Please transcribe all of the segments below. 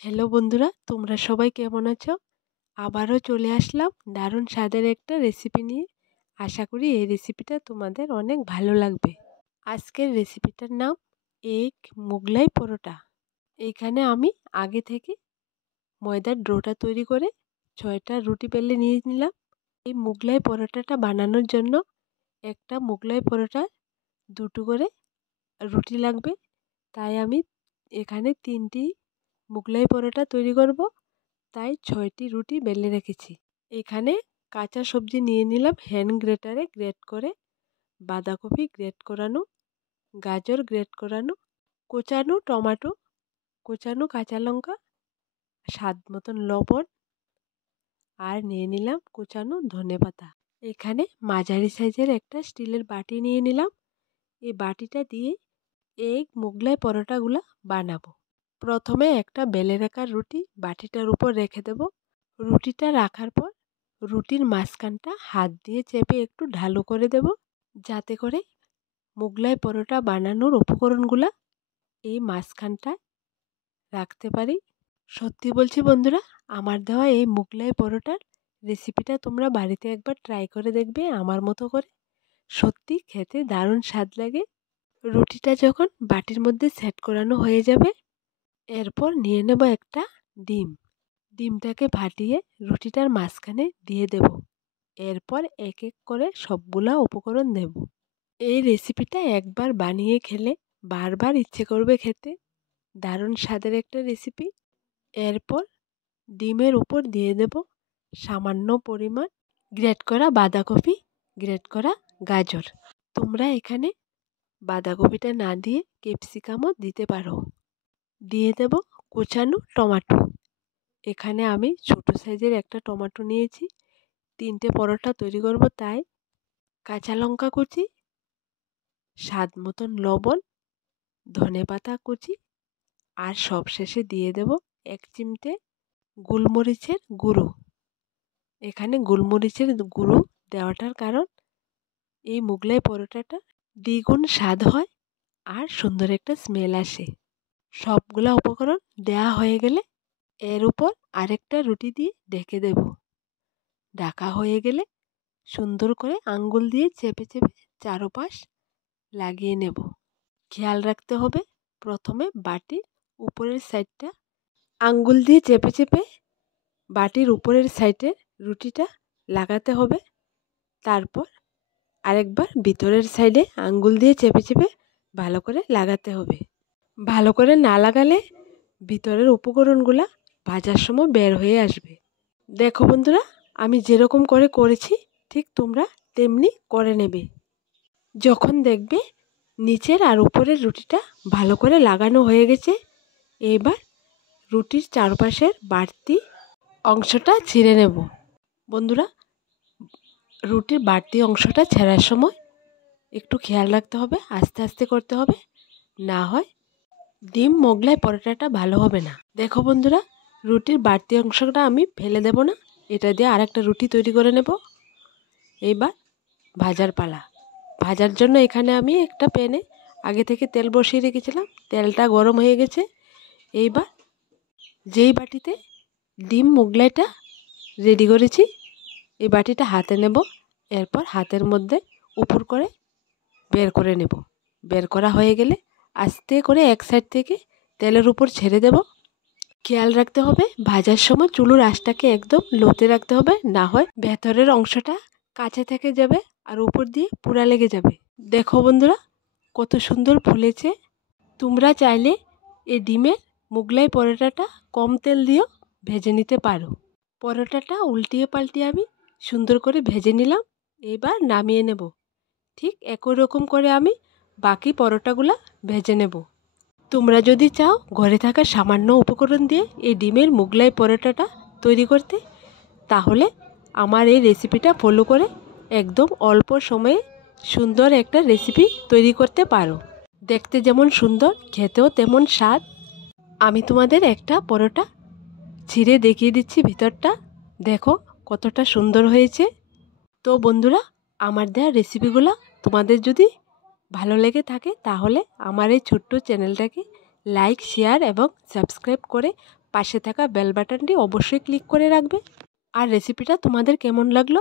Hello বন্ধুরা, তোমরা সবাই কেমন আছো? আবারও চলে আসলাম দারুণ স্বাদের একটা রেসিপি নিয়ে। আশা করি এই রেসিপিটা তোমাদের অনেক ভালো লাগবে। আজকের রেসিপিটার নাম এগ মোগলাই পরোটা। এখানে আমি আগে থেকে ময়দার ডোটা তৈরি করে 6টা রুটি বেলে নিয়ে নিলাম। এই মোগলাই পরোটাটা বানানোর জন্য একটা মোগলাই পরোটা 2টো করে রুটি লাগবে। তাই আমি এখানে 3টি মোগলাই পরোটা তৈরি করব। তাই 6টি রুটি বেলে রেখেছি। এখানে কাঁচা সবজি নিয়ে নিলাম হ্যান্ড গ্রেটারে গ্রেট করে, বাঁধাকপি গ্রেট করানো, গাজর গ্রেট করানো, কোচানো টমেটো, কোচানো কাঁচা লঙ্কা, স্বাদ মতন লবণ, আর নিয়ে নিলাম কোচানো ধনেপাতা। এখানে মাঝারি সাইজের একটা স্টিলের বাটি নিয়ে নিলাম। এই বাটিটা দিয়ে এই মোগলাই পরোটাগুলো বানাবো। প্রথমে একটা বেলে রাখা রুটি বাটিটার উপর রেখে দেব। রুটিটা রাখার পর রুটির মাঝখানটা হাত দিয়ে চেপে একটু ঢালু করে দেব, যাতে করে মোগলাই পরোটা বানানোর উপকরণগুলা এই মাঝখানটা রাখতে পারি। সত্যি বলছি বন্ধুরা, আমার দেওয়া এই মোগলাই পরোটার রেসিপিটা তোমরা বাড়িতে একবার ট্রাই করে দেখবে আমার মতো করে। সত্যি খেতে দারুণ স্বাদ লাগে। রুটিটা যখন বাটির মধ্যে সেট করানো হয়ে যাবে, এরপর নিয়ে নেব একটা ডিম। ডিমটাকে ফাটিয়ে রুটিটার মাঝখানে দিয়ে দেব। এরপর এক এক করে সবগুলা উপকরণ দেব। এই রেসিপিটা একবার বানিয়ে খেলে বারবার ইচ্ছে করবে খেতে। দারুণ স্বাদের একটা রেসিপি। এরপর ডিমের উপর দিয়ে দেব সামান্য পরিমাণ গ্রেট করা বাঁধাকপি, গ্রেট করা গাজর। তোমরা এখানে বাঁধাকপিটা না দিয়ে ক্যাপসিকামও দিতে পারো। দিয়ে দেব কোচানো টমেটো। এখানে আমি ছোট সাইজের একটা টমেটো নিয়েছি। 3টে পরোটা তৈরি করব, তাই কাঁচা লঙ্কা কুচি, স্বাদ মতন লবণ, ধনেপাতা কুচি, আর সবশেষে দিয়ে দেব 1 চিমটে গোলমরিচের গুঁড়ো। এখানে গোলমরিচের গুঁড়ো দেওয়াটার কারণ এই মোগলাই পরোটাটা দ্বিগুণ স্বাদ হয় আর সুন্দর একটা স্মেল আসে। সবগুলা উপকরণ দেয়া হয়ে গেলে এর উপর আরেকটা রুটি দিয়ে ঢেকে দেব। ঢাকা হয়ে গেলে সুন্দর করে আঙ্গুল দিয়ে চেপে চেপে চারপাশ লাগিয়ে নেব। খেয়াল রাখতে হবে প্রথমে বাটির উপরের সাইডটা আঙ্গুল দিয়ে চেপে চেপে বাটির উপরের সাইডের রুটিটা লাগাতে হবে। তারপর আরেকবার ভিতরের সাইডে আঙ্গুল দিয়ে চেপে চেপে ভালো করে লাগাতে হবে। ভালো করে না লাগালে ভিতরের উপকরণগুলা ভাজার সময় বের হয়ে আসবে। দেখো বন্ধুরা, আমি যেরকম করে করেছি ঠিক তোমরা তেমনি করে নেবে। যখন দেখবে নিচের আর উপরের রুটিটা ভালো করে লাগানো হয়ে গেছে, এবার রুটির চারপাশের বাড়তি অংশটা ছিঁড়ে নেব। বন্ধুরা, রুটির বাড়তি অংশটা ছেঁড়ার সময় একটু খেয়াল রাখতে হবে, আস্তে আস্তে করতে হবে, না হয় ডিম মোগলাই পরোটাটা ভালো হবে না। দেখো বন্ধুরা, রুটির বাড়তি অংশটা আমি ফেলে দেব না, এটা দিয়ে আরেকটা রুটি তৈরি করে নেব। এইবার ভাজার পালা। ভাজার জন্য এখানে আমি একটা প্যানে আগে থেকে তেল বসিয়ে রেখেছিলাম। তেলটা গরম হয়ে গেছে। এইবার যেই বাটিতে ডিম মোগলাইটা রেডি করেছি এই বাটিটা হাতে নেব। এরপর হাতের মধ্যে উপর করে বের করে নেব। বের করা হয়ে গেলে আস্তে করে এক সাইড থেকে তেলের উপর ছেড়ে দেব। খেয়াল রাখতে হবে ভাজার সময় চুলোর আঁচটাকে একদম লোতে রাখতে হবে, না হয় ভেতরের অংশটা কাঁচা থেকে যাবে আর উপর দিয়ে পোড়া লেগে যাবে। দেখো বন্ধুরা, কত সুন্দর ফুলেছে। তোমরা চাইলে এই ডিমের মোগলাই পরোটাটা কম তেল দিয়েও ভেজে নিতে পারো। পরোটাটা উল্টিয়ে পাল্টিয়ে আমি সুন্দর করে ভেজে নিলাম। এবার নামিয়ে নেব। ঠিক একই রকম করে আমি বাকি পরোটাগুলা ভেজে নেব। তোমরা যদি চাও ঘরে থাকা সামান্য উপকরণ দিয়ে এই ডিমের মোগলাই পরোটাটা তৈরি করতে, তাহলে আমার এই রেসিপিটা ফলো করে একদম অল্প সময়ে সুন্দর একটা রেসিপি তৈরি করতে পারো। দেখতে যেমন সুন্দর, খেতেও তেমন স্বাদ। আমি তোমাদের একটা পরোটা ছিঁড়ে দেখিয়ে দিচ্ছি ভিতরটা। দেখো কতটা সুন্দর হয়েছে। তো বন্ধুরা, আমার দেওয়া রেসিপিগুলো তোমাদের যদি ভালো লেগে থাকে তাহলে আমার এই ছোট্ট চ্যানেলটাকে লাইক, শেয়ার এবং সাবস্ক্রাইব করে পাশে থাকা বেল বাটনটি অবশ্যই ক্লিক করে রাখবে। আর রেসিপিটা তোমাদের কেমন লাগলো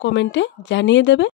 কমেন্টে জানিয়ে দেবে।